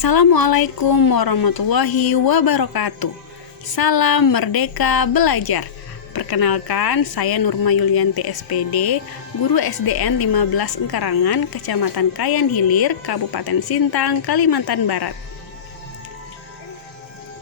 Assalamualaikum warahmatullahi wabarakatuh. Salam Merdeka Belajar. Perkenalkan, saya Nurma Yulianti SPD, Guru SDN 15 Engkarangan, Kecamatan Kayan Hilir, Kabupaten Sintang, Kalimantan Barat.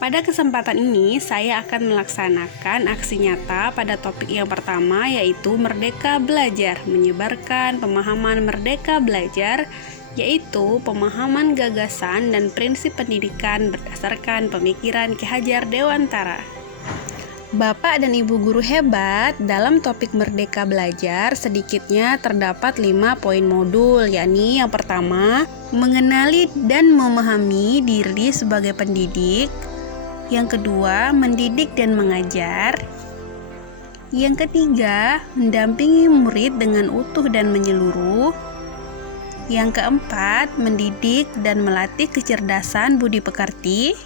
Pada kesempatan ini, saya akan melaksanakan aksi nyata pada topik yang pertama, yaitu Merdeka Belajar, menyebarkan pemahaman Merdeka Belajar, yaitu pemahaman gagasan dan prinsip pendidikan berdasarkan pemikiran Ki Hajar Dewantara. Bapak dan Ibu guru hebat, dalam topik Merdeka Belajar sedikitnya terdapat 5 poin modul, yakni yang pertama, mengenali dan memahami diri sebagai pendidik. Yang kedua, mendidik dan mengajar. Yang ketiga, mendampingi murid dengan utuh dan menyeluruh. Yang keempat, mendidik dan melatih kecerdasan budi pekerti.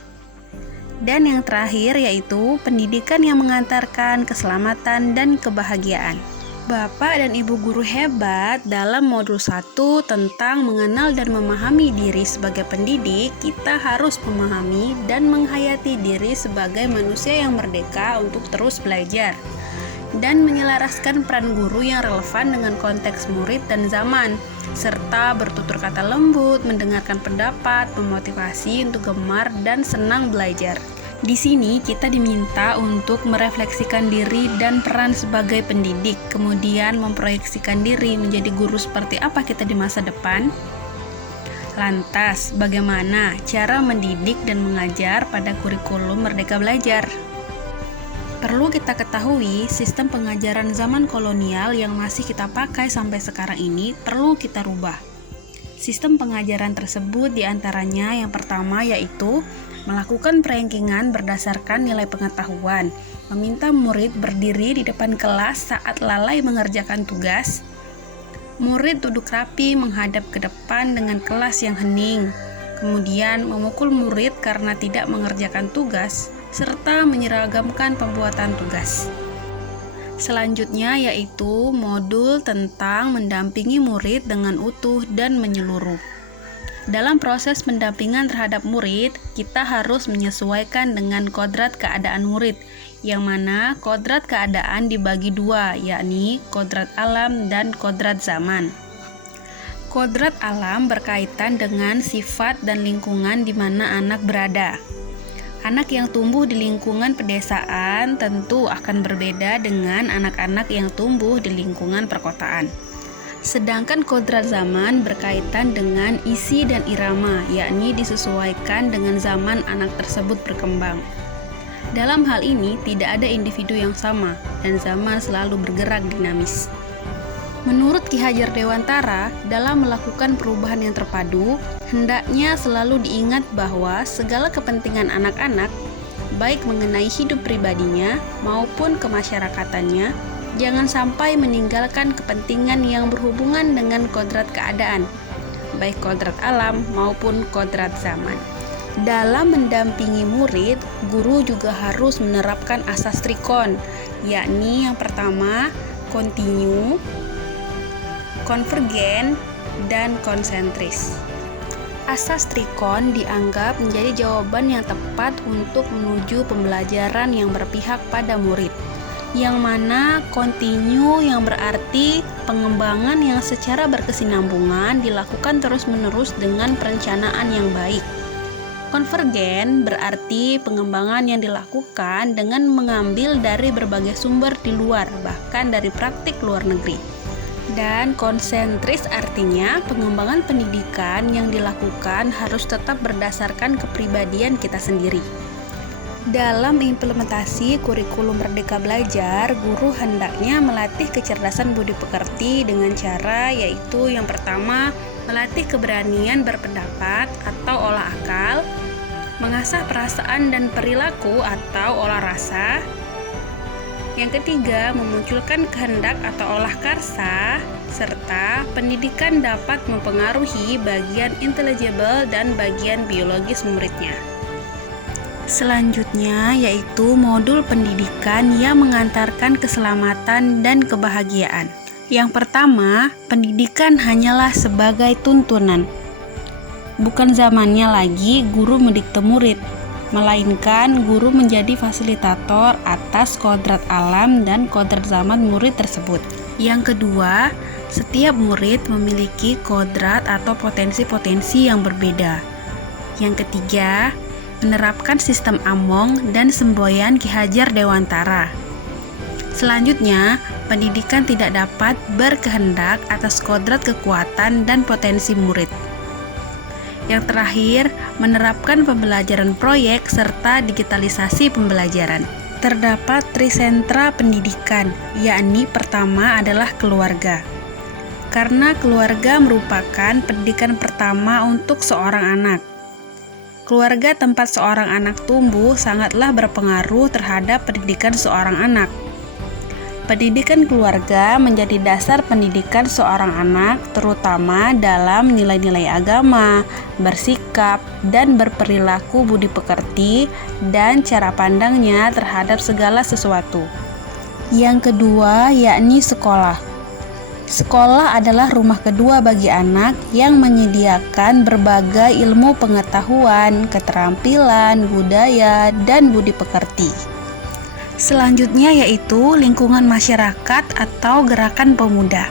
Dan yang terakhir yaitu pendidikan yang mengantarkan keselamatan dan kebahagiaan. Bapak dan Ibu guru hebat, dalam modul 1 tentang mengenal dan memahami diri sebagai pendidik, kita harus memahami dan menghayati diri sebagai manusia yang merdeka untuk terus belajar dan menyelaraskan peran guru yang relevan dengan konteks murid dan zaman, serta bertutur kata lembut, mendengarkan pendapat, memotivasi untuk gemar dan senang belajar. Di sini kita diminta untuk merefleksikan diri dan peran sebagai pendidik, kemudian memproyeksikan diri menjadi guru seperti apa kita di masa depan. Lantas, bagaimana cara mendidik dan mengajar pada kurikulum Merdeka Belajar? Perlu kita ketahui, sistem pengajaran zaman kolonial yang masih kita pakai sampai sekarang ini perlu kita rubah. Sistem pengajaran tersebut diantaranya yang pertama yaitu melakukan perankingan berdasarkan nilai pengetahuan, meminta murid berdiri di depan kelas saat lalai mengerjakan tugas, murid duduk rapi menghadap ke depan dengan kelas yang hening, kemudian memukul murid karena tidak mengerjakan tugas, serta menyeragamkan pembuatan tugas. Selanjutnya yaitu modul tentang mendampingi murid dengan utuh dan menyeluruh. Dalam proses pendampingan terhadap murid, kita harus menyesuaikan dengan kodrat keadaan murid, yang mana kodrat keadaan dibagi dua, yakni kodrat alam dan kodrat zaman. Kodrat alam berkaitan dengan sifat dan lingkungan di mana anak berada. Anak yang tumbuh di lingkungan pedesaan tentu akan berbeda dengan anak-anak yang tumbuh di lingkungan perkotaan. Sedangkan kodrat zaman berkaitan dengan isi dan irama, yakni disesuaikan dengan zaman anak tersebut berkembang. Dalam hal ini, tidak ada individu yang sama, dan zaman selalu bergerak dinamis. Menurut Ki Hajar Dewantara, dalam melakukan perubahan yang terpadu, hendaknya selalu diingat bahwa segala kepentingan anak-anak, baik mengenai hidup pribadinya maupun kemasyarakatannya, jangan sampai meninggalkan kepentingan yang berhubungan dengan kodrat keadaan, baik kodrat alam maupun kodrat zaman. Dalam mendampingi murid, guru juga harus menerapkan asas trikon, yakni yang pertama, kontinu, konvergen, dan konsentris. Asas trikon dianggap menjadi jawaban yang tepat untuk menuju pembelajaran yang berpihak pada murid, yang mana kontinu yang berarti pengembangan yang secara berkesinambungan dilakukan terus-menerus dengan perencanaan yang baik. Konvergen berarti pengembangan yang dilakukan dengan mengambil dari berbagai sumber di luar, bahkan dari praktik luar negeri. Dan konsentris artinya pengembangan pendidikan yang dilakukan harus tetap berdasarkan kepribadian kita sendiri. Dalam implementasi kurikulum Merdeka Belajar, guru hendaknya melatih kecerdasan budi pekerti dengan cara yaitu yang pertama, melatih keberanian berpendapat atau olah akal, mengasah perasaan dan perilaku atau olah rasa. Yang ketiga, memunculkan kehendak atau olah karsa, serta pendidikan dapat mempengaruhi bagian intelligible dan bagian biologis muridnya. Selanjutnya yaitu modul pendidikan yang mengantarkan keselamatan dan kebahagiaan. Yang pertama, pendidikan hanyalah sebagai tuntunan. Bukan zamannya lagi guru mendikte murid, melainkan guru menjadi fasilitator atas kodrat alam dan kodrat zaman murid tersebut. Yang kedua, setiap murid memiliki kodrat atau potensi-potensi yang berbeda. Yang ketiga, menerapkan sistem Among dan semboyan Ki Hajar Dewantara. Selanjutnya, pendidikan tidak dapat berkehendak atas kodrat kekuatan dan potensi murid. Yang terakhir, menerapkan pembelajaran proyek serta digitalisasi pembelajaran. Terdapat trisentra pendidikan, yakni pertama adalah keluarga. Karena keluarga merupakan pendidikan pertama untuk seorang anak. Keluarga tempat seorang anak tumbuh sangatlah berpengaruh terhadap pendidikan seorang anak. Pendidikan keluarga menjadi dasar pendidikan seorang anak, terutama dalam nilai-nilai agama, bersikap, dan berperilaku budi pekerti, dan cara pandangnya terhadap segala sesuatu. Yang kedua, yakni sekolah. Sekolah adalah rumah kedua bagi anak yang menyediakan berbagai ilmu pengetahuan, keterampilan, budaya, dan budi pekerti. Selanjutnya yaitu lingkungan masyarakat atau gerakan pemuda.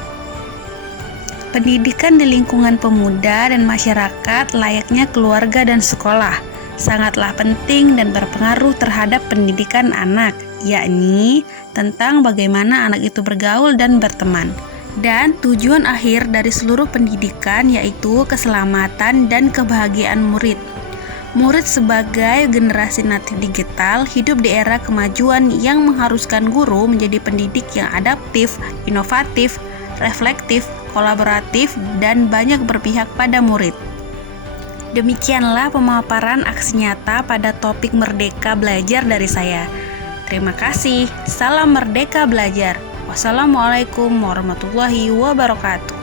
Pendidikan di lingkungan pemuda dan masyarakat layaknya keluarga dan sekolah sangatlah penting dan berpengaruh terhadap pendidikan anak, yakni tentang bagaimana anak itu bergaul dan berteman. Dan tujuan akhir dari seluruh pendidikan yaitu keselamatan dan kebahagiaan murid. Murid sebagai generasi natif digital hidup di era kemajuan yang mengharuskan guru menjadi pendidik yang adaptif, inovatif, reflektif, kolaboratif, dan banyak berpihak pada murid. Demikianlah pemaparan aksi nyata pada topik Merdeka Belajar dari saya. Terima kasih. Salam Merdeka Belajar. Wassalamualaikum warahmatullahi wabarakatuh.